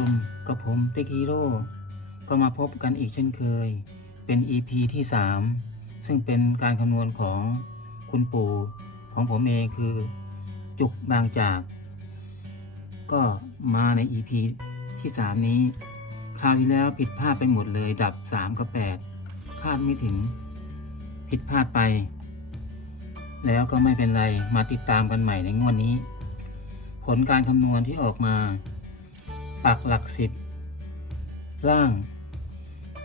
ครับท่านผู้ชมกับผมติ๊กฮีโร่ก็มาพบกันอีกเช่นเคย เป็น EP ที่ 3 ซึ่งเป็นการคำนวณของคุณปู่ของผมเองคือ จุกบางจาก ก็มาใน EP ที่ 3 นี้ คราวที่แล้วผิดพลาดไปหมดเลยดับ 3 กับ 8 คาดไม่ถึง ผิดพลาดไป แล้วก็ไม่เป็นไรมาติดตามกันใหม่ในงวดนี้ ผลการคำนวณที่ออกมา ปักหลักสิบ ล่าง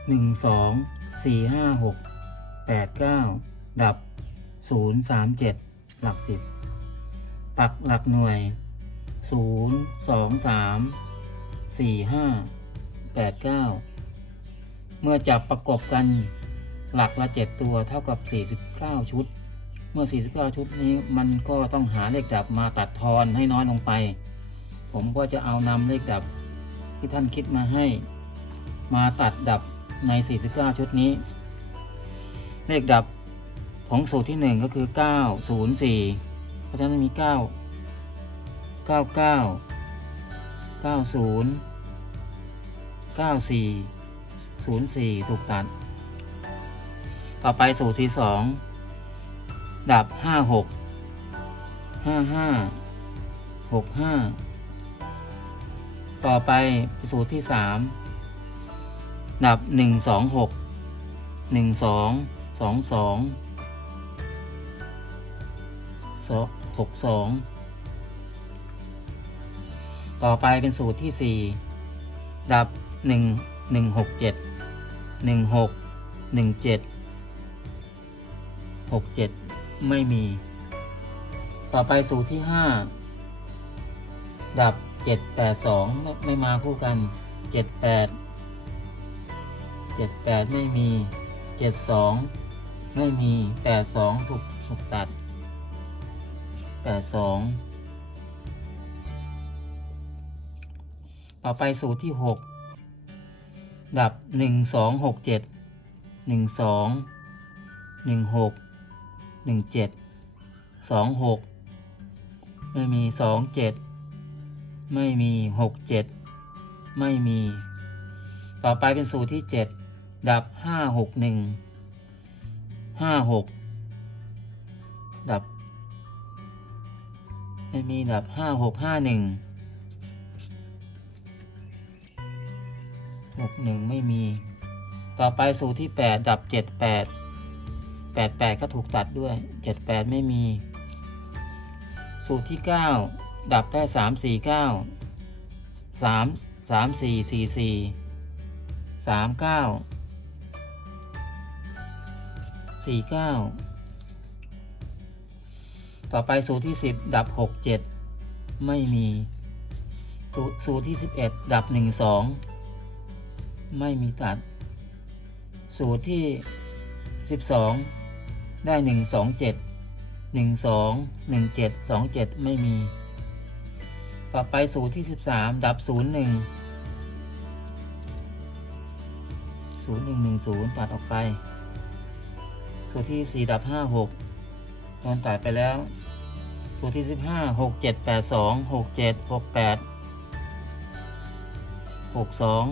หนึ่งสองสี่ห้าหกแปดเก้าดับศูนย์สามเจ็ดหลักสิบ ปักหลักหน่วยศูนย์สองสามสี่ห้าแปดเก้าเมื่อจับประกบกันหลักละเจ็ดตัวเท่ากับสี่สิบเก้าชุด เมื่อ 49 ชุดนี้มันก็ต้องหาเลขดับมาตัดทอนให้น้อยลงไป ผมก็จะเอานำเลขดับ ที่ท่านคิดมาให้ มาตัดดับใน 49 ชุดนี้ เลขดับของสูตรที่ 1 ก็คือ 904 เพราะฉะนั้นมี 9 99 90 94 04 ถูกตัด ต่อไปสูตรที่ 2 ดับ 56 55 65 ต่อไปสูตรที่สามดับหนึ่งสองหกหนึ่งสองสองสองสองหกสองต่อไปเป็นสูตรที่สี่ดับหนึ่งหนึ่งหกเจ็ดหนึ่งหกหนึ่งเจ็ดหกเจ็ดไม่มี ต่อไปสูตรที่ห้าดับ เจ็ดแปดสองไม่ไม่มาคู่กันเจ็ดแปดเจ็ดแปดไม่มีเจ็ดสองไม่มีแปดสองถูกถูกตัดแปดสองต่อไปสูตรที่หกดับหนึ่งสองหกเจ็ดหนึ่งสองหนึ่งหกหนึ่งเจ็ดสองหกไม่มีสองเจ็ด ไม่มีหกเจ็ดไม่มี ต่อไปเป็นสูตรที่เจ็ดดับห้าหกหนึ่งห้าหกดับ ไม่มีดับห้าหกห้าหนึ่งหกหนึ่งไม่มี ต่อไปสูตรที่แปดดับเจ็ดแปดแปดแปดก็ถูกตัดด้วยเจ็ดแปดไม่มี สูตรที่เก้า ดับได้สามสี่เก้าสามสามสี่สี่สี่สามเก้าสี่เก้าต่อไปสูตรที่สิบดับหกเจ็ดไม่มีสูตรสูตรที่สิบเอ็ดดับหนึ่งสองไม่มีตัด สูตรที่สิบสองได้หนึ่งสองเจ็ดหนึ่งสองหนึ่งเจ็ดสองเจ็ดไม่มี ต่อไปสูตรที่สิบสามดับศูนย์หนึ่งศูนย์หนึ่งหนึ่งศูนย์ตัดออกไป สูตรที่สี่ดับห้าหกโดนตัดไปแล้ว สูตรที่สิบห้าหกเจ็ดแปดสองหกเจ็ดหกแปดหกสอง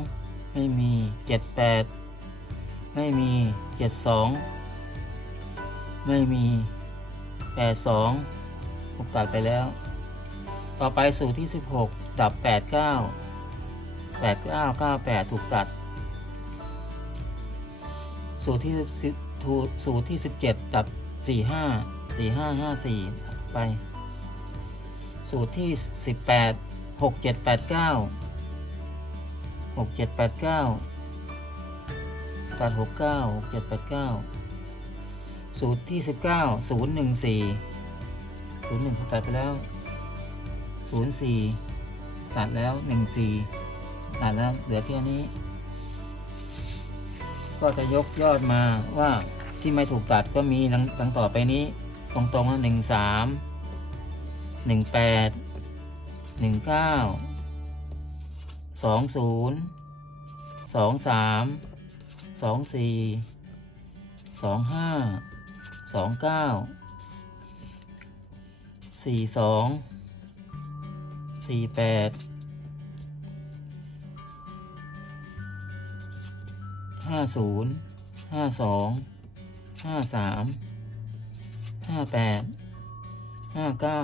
ไม่มีเจ็ดแปดไม่มีเจ็ดสองไม่มีแปดสองถูกตัดไปแล้ว ต่อไปสูตรที่สิบหกดับแปดเก้าแปดเก้าเก้าแปดถูกตัด สูตรที่สิบสูตรที่สิบเจ็ดดับสี่ห้าสี่ห้าห้าสี่ไป สูตรที่สิบแปดหกเจ็ดแปดเก้าหกเจ็ดแปดเก้าตัดหกเก้าเจ็ดแปดเก้าสูตรที่สิบเก้าศูนย์หนึ่งสี่ศูนย์หนึ่งตัดไปแล้ว ศูนย์สี่ตัดแล้วหนึ่งสี่ตัดแล้วเหลือแค่นี้ ก็จะยกยอดมาว่าที่ไม่ถูกตัดก็มีดังดังต่อไปนี้ ตรงๆนะหนึ่งสามหนึ่งแปดหนึ่งเก้าสองศูนย์สองสามสองสี่สองห้าสองเก้าสี่สอง สี่แปดห้าศูนย์ห้าสองห้าสามห้าแปดห้าเก้า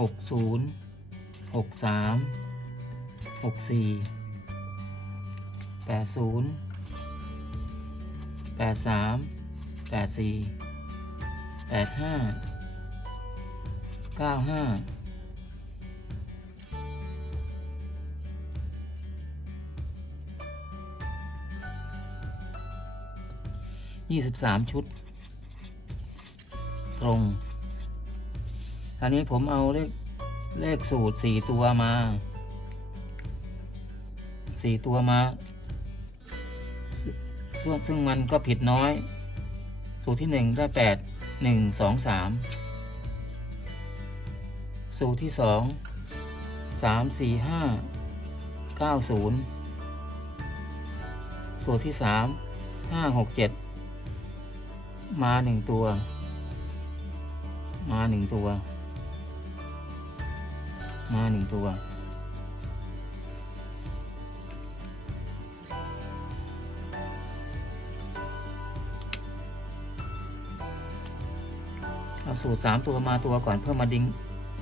หกศูนย์หกสามหกสี่แปดศูนย์แปดสามแปดสี่แปดห้า เก้าห้ายี่สิบสามชุด ตรง อันนี้ผมเอาเลขเลขสูตรสี่ตัวมาสี่ตัวมาซึ่งซึ่งมันก็ผิดน้อย สูตรที่หนึ่งได้แปดหนึ่งสองสาม สูตรที่สองสามสี่ห้าเก้าศูนย์สูตรที่สามห้าหกเจ็ดมาหนึ่งตัว มาหนึ่งตัว มาหนึ่งตัว เอาสูตรสามตัวมาตัวก่อนเพื่อมาดึง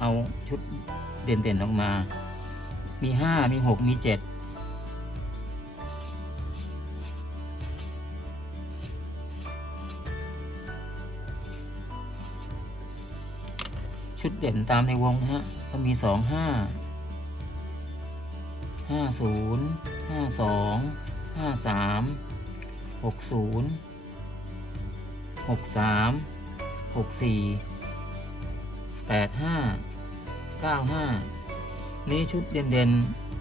เอาชุดเด่นๆออกมา มีห้ามีหกมีเจ็ดชุดเด่นตามในวงฮะ ก็มีสองห้าห้าศูนย์ห้าสองห้าสามหกศูนย์หกสามหกสี่ แปดห้าเก้าห้านี้ชุดเด่น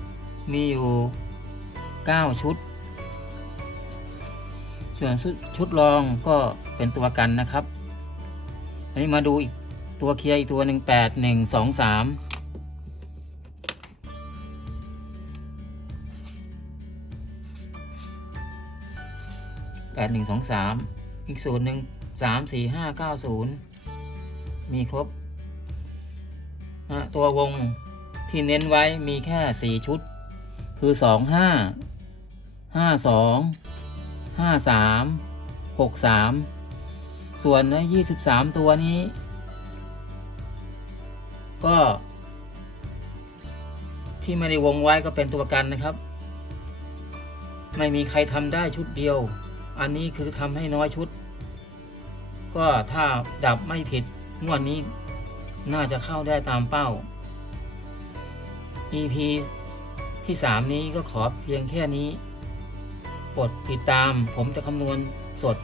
ๆ มีอยู่เก้าชุด ส่วนชุดชุดรองก็เป็นตัวกันนะครับ อันนี้มาดูอีกตัวเคลียร์อีกตัวหนึ่งแปดหนึ่งสองสามแปดหนึ่งสองสามอีกศูนย์หนึ่งสามสี่ห้าเก้าศูนย์มีครบ นะตัววงที่เน้นไว้มีแค่สี่ชุด คือสองห้าห้าสองห้าสามหกสามส่วนนะยี่สิบสามตัวนี้ ก็ ที่ไม่ได้วงไว้ก็เป็นตัวกันนะครับ ไม่มีใครทำได้ชุดเดียว อันนี้คือทำให้น้อยชุด ก็ถ้าดับไม่ผิดงวดนี้ น่าจะเข้าได้ตามเป้า EP ที่สามนี้ก็ขอเพียงแค่นี้กดติดตามผมจะคำนวณสด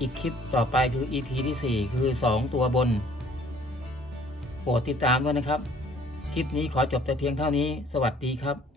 อีกคลิปต่อไปคือ EP ที่สี่คือสองตัวบนโปรดติดตามด้วยนะครับ คลิปนี้ขอจบแต่เพียงเท่านี้ สวัสดีครับ